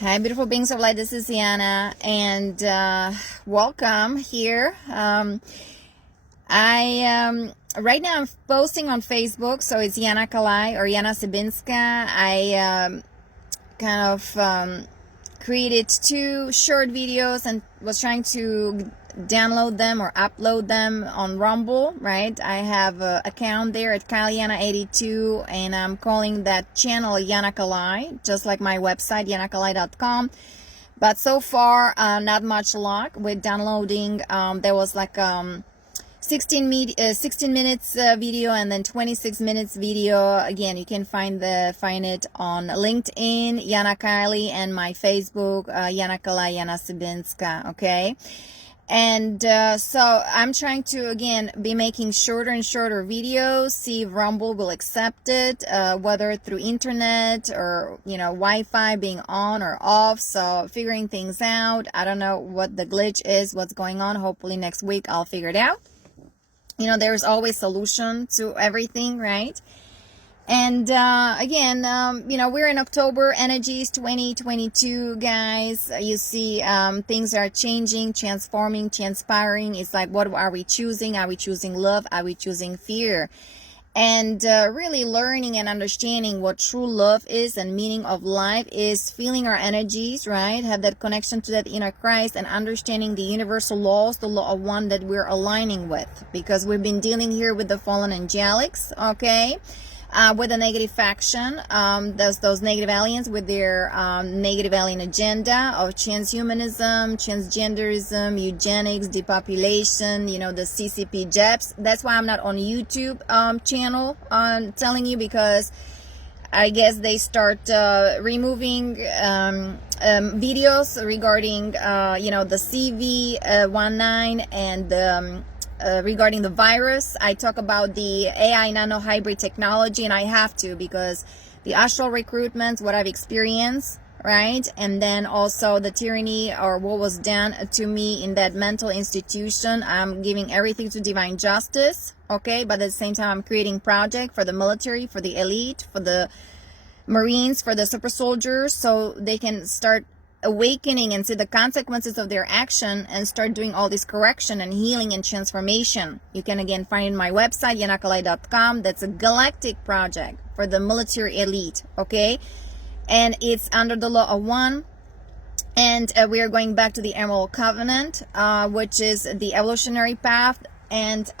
Hi, beautiful beings of light. This is Yana, and welcome here. Right now I'm posting on Facebook, so it's Yana Kalai or Yana Sibinska. I created 2 short videos and was trying to download them or upload them on Rumble, right? I have an account there at KyleYana82, and I'm calling that channel Yana Kalai, just like my website, yanakalai.com. But so far, not much luck with downloading. There was like 16 minutes video and then 26 minutes video. Again, you can find it on LinkedIn, Yana Kylie, and my Facebook, Yana Kalai, Yana Sibinska, okay? And so I'm trying to, again, be making shorter and shorter videos, see if Rumble will accept it, whether through internet or, Wi-Fi being on or off. So figuring things out. I don't know what the glitch is, what's going on. Hopefully next week I'll figure it out. There's always solution to everything, right? And again, we're in October, energies 2022, guys. You see things are changing, transforming, transpiring. It's like, what are we choosing? Are we choosing love? Are we choosing fear? And really learning and understanding what true love is and meaning of life is, feeling our energies, right? Have that connection to that inner Christ and understanding the universal laws, the law of one that we're aligning with, because we've been dealing here with the fallen angelics, okay? With the negative faction, those negative aliens with their negative alien agenda of transhumanism, transgenderism, eugenics, depopulation, the CCP jabs. That's why I'm not on YouTube channel telling you, because I guess they start removing videos regarding, the CV19 and regarding the virus. I talk about the AI nano hybrid technology, and I have to, because the astral recruitments, what I've experienced, right? And then also the tyranny or what was done to me in that mental institution. I'm giving everything to divine justice, okay? But at the same time, I'm creating project for the military, for the elite, for the Marines, for the super soldiers, so they can start awakening and see the consequences of their action and start doing all this correction and healing and transformation. You can again find in my website, yanakalai.com. That's a galactic project for the military elite, okay? And it's under the law of one. And we are going back to the Emerald Covenant, which is the evolutionary path. And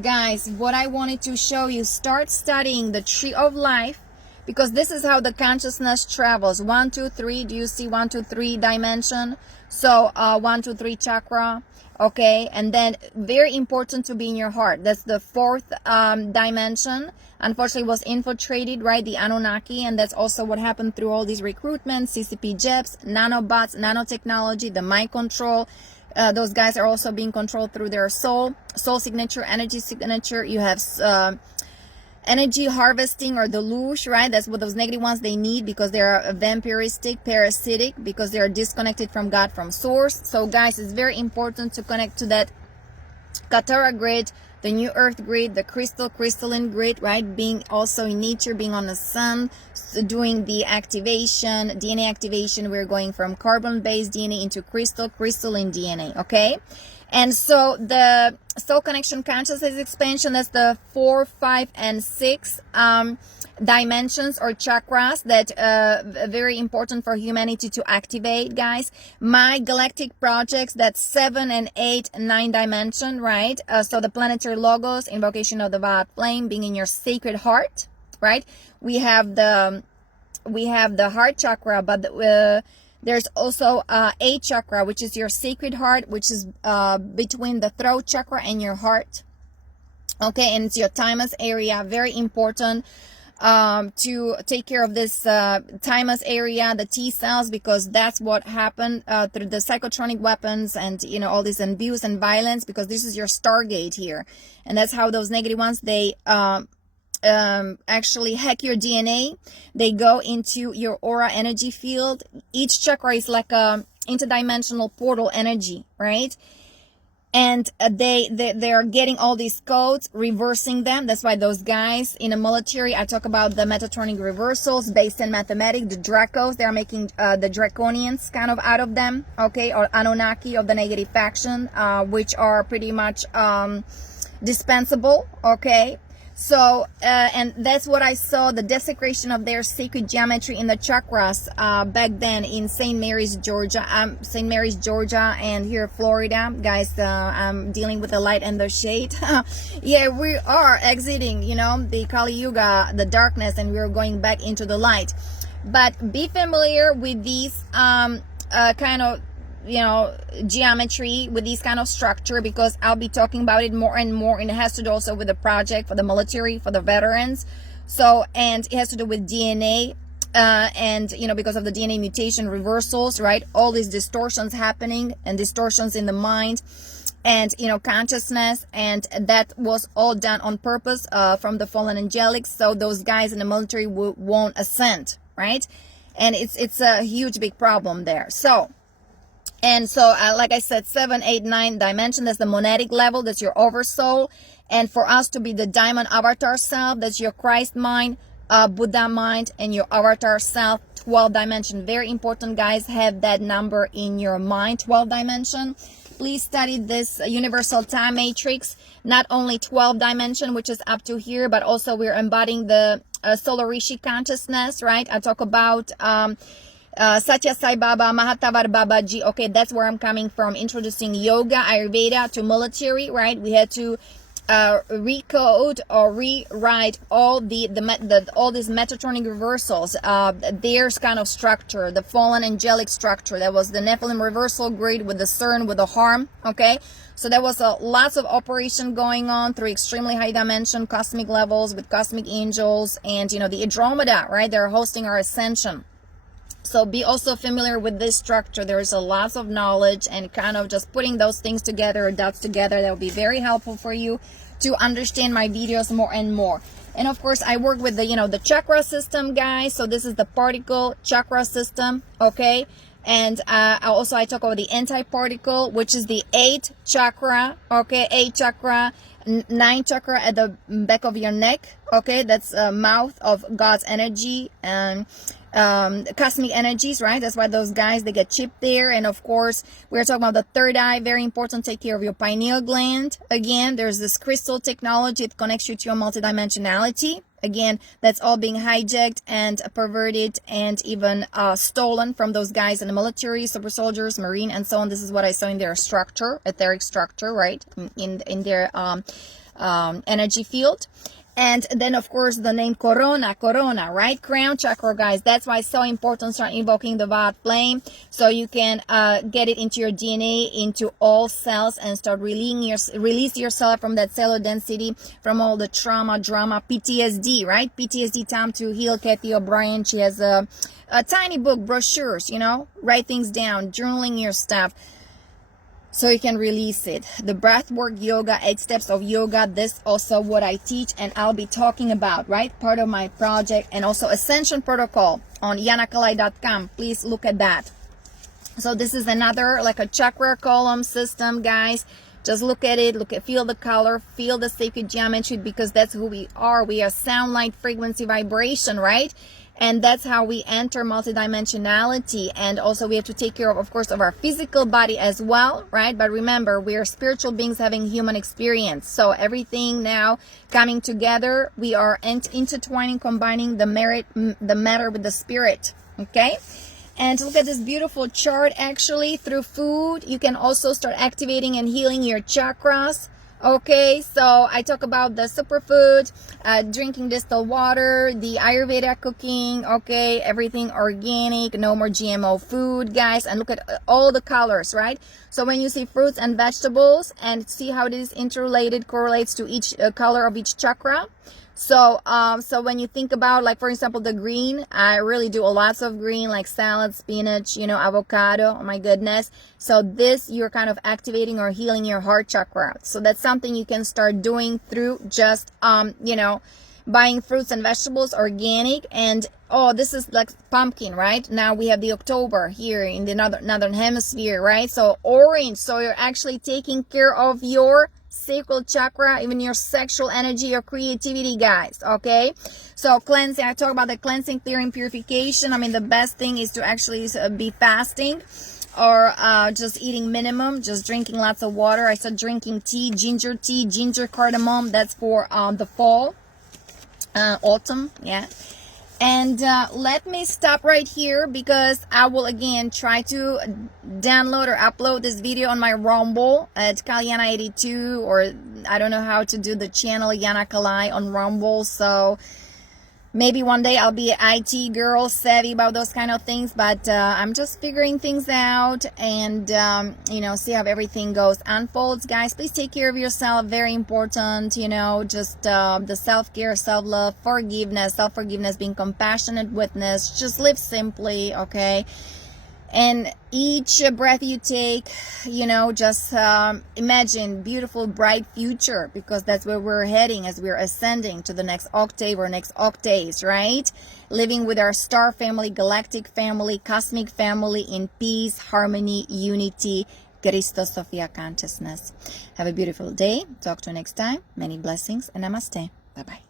guys, what I wanted to show you, start studying the tree of life, because this is how the consciousness travels. 1, 2, 3. Do you see 1, 2, 3 dimension? So 1, 2, 3 chakra. Okay. And then very important to be in your heart. That's the 4th dimension. Unfortunately, was infiltrated, right? The Anunnaki. And that's also what happened through all these recruitments, CCP jets, nanobots, nanotechnology, the mind control. Those guys are also being controlled through their soul signature, energy signature. You have energy harvesting or deluge, right? That's what those negative ones they need, because they are vampiristic, parasitic, because they are disconnected from God, from source. So guys, it's very important to connect to that Katara grid, the new earth grid, the crystalline grid, right? Being also in nature, being on the sun, so doing the activation, DNA activation. We're going from carbon-based DNA into crystalline DNA, okay? And so the soul connection consciousness expansion, that's the 4, 5, and 6 dimensions or chakras that very important for humanity to activate, guys. My galactic projects, that's 7 and 8, 9 dimension, right? So the planetary logos, invocation of the violet flame, being in your sacred heart, right? We have the heart chakra, but there's also a chakra, which is your sacred heart, which is between the throat chakra and your heart. Okay, and it's your thymus area. Very important to take care of this thymus area, the T cells, because that's what happened through the psychotronic weapons and, all this abuse and violence, because this is your stargate here. And that's how those negative ones, they actually hack your DNA. They go into your aura energy field. Each chakra is like a interdimensional portal energy, right? and they are getting all these codes, reversing them. That's why those guys in the military, I talk about the metatronic reversals based in mathematics, the Dracos, they're making the Draconians kind of out of them, okay, or Anunnaki of the negative faction, which are pretty much dispensable, okay. So, and that's what I saw, the desecration of their sacred geometry in the chakras back then in St. Mary's, Georgia, and here Florida. Guys, I'm dealing with the light and the shade. Yeah, we are exiting, you know, the Kali Yuga, the darkness, and we're going back into the light. But be familiar with these kind of, you know, geometry, with these kind of structure, because I'll be talking about it more and more, and it has to do also with the project for the military, for the veterans. So, and it has to do with DNA, and, you know, because of the DNA mutation reversals, right? All these distortions happening, and distortions in the mind, and, you know, consciousness, and that was all done on purpose from the fallen angelics, so those guys in the military won't ascend, right? And it's a huge big problem there. So, and so, like I said, 7, 8, 9 dimension, that's the monadic level, that's your oversoul. And for us to be the diamond avatar self, that's your Christ mind, Buddha mind, and your avatar self, 12 dimension. Very important, guys, have that number in your mind, 12 dimension. Please study this universal time matrix, not only 12 dimension, which is up to here, but also we're embodying the Solar Rishi consciousness, right? I talk about Satya Sai Baba, Mahatavar Babaji. Okay, that's where I'm coming from, introducing yoga, Ayurveda to military, right? We had to recode or rewrite all all these metatronic reversals, their kind of structure, the fallen angelic structure. That was the Nephilim reversal grid with the CERN, with the harm, okay? So there was lots of operation going on through extremely high dimension, cosmic levels with cosmic angels, and, you know, the Andromeda, right? They're hosting our ascension. So be also familiar with this structure. There's a lot of knowledge, and kind of just putting those things together, dots together, that will be very helpful for you to understand my videos more and more. And of course, I work with the, you know, the chakra system, guys. So this is the particle chakra system, okay? And I talk about the anti-particle, which is the 8th chakra, okay? 8th chakra, 9th chakra at the back of your neck, okay? That's mouth of God's energy and cosmic energies, right? That's why those guys, they get chipped there. And of course, we're talking about the third eye, very important. Take care of your pineal gland. Again, there's this crystal technology. It connects you to your multidimensionality. Again, that's all being hijacked and perverted and even stolen from those guys in the military, super soldiers, marine, and so on. This is what I saw in their structure, etheric structure, right? In their energy field. And then, of course, the name Corona, right? Crown chakra, guys. That's why it's so important. Start invoking the violet flame, so you can get it into your DNA, into all cells, and start release yourself from that cellular density, from all the trauma, drama, PTSD, right? PTSD Time to Heal. Kathy O'Brien, she has a tiny book, brochures, you know, write things down, journaling your stuff, so you can release it. The breathwork yoga, 8 steps of yoga, this also what I teach and I'll be talking about, right? Part of my project. And also Ascension Protocol on yanakalai.com. Please look at that. So this is another, like a chakra column system, guys. Just look at it, feel the color, feel the sacred geometry, because that's who we are. We are sound, light, frequency, vibration, right? And that's how we enter multidimensionality. And also we have to take care of course, of our physical body as well, right? But remember, we are spiritual beings having human experience. So everything now coming together, we are intertwining, combining the matter with the spirit, okay? And look at this beautiful chart. Actually, through food, you can also start activating and healing your chakras. Okay, so I talk about the superfood, drinking distilled water, the Ayurveda cooking, okay, everything organic, no more GMO food, guys. And look at all the colors, right? So when you see fruits and vegetables and see how this interrelated correlates to each color of each chakra. So when you think about, like, for example, the green, I really do lots of green, like salad, spinach, you know, avocado. Oh my goodness. So this, you're kind of activating or healing your heart chakra. So that's something you can start doing through just, you know, buying fruits and vegetables, organic, and oh, this is like pumpkin, right? Now we have the October here in the northern hemisphere, right? So orange, so you're actually taking care of your sacral chakra, even your sexual energy, your creativity, guys, okay? So cleansing, I talk about the cleansing, clearing, purification. I mean, the best thing is to actually be fasting, or just eating minimum, just drinking lots of water. I said drinking tea, ginger cardamom. That's for the fall, autumn, yeah. And let me stop right here, because I will again try to download or upload this video on my Rumble at Kalyana82, or I don't know how to do the channel Yana Kalai on Rumble. So maybe one day I'll be an IT girl, savvy about those kind of things, but I'm just figuring things out, and you know, see how everything unfolds. Guys, please take care of yourself. Very important, you know, just the self-care, self-love, forgiveness, self-forgiveness, being compassionate witness. Just live simply, okay? And each breath you take, you know, just imagine beautiful, bright future, because that's where we're heading as we're ascending to the next octave or next octaves, right? Living with our star family, galactic family, cosmic family in peace, harmony, unity, CHRISTOS, SOPHIA consciousness. Have a beautiful day. Talk to you next time. Many blessings and namaste. Bye-bye.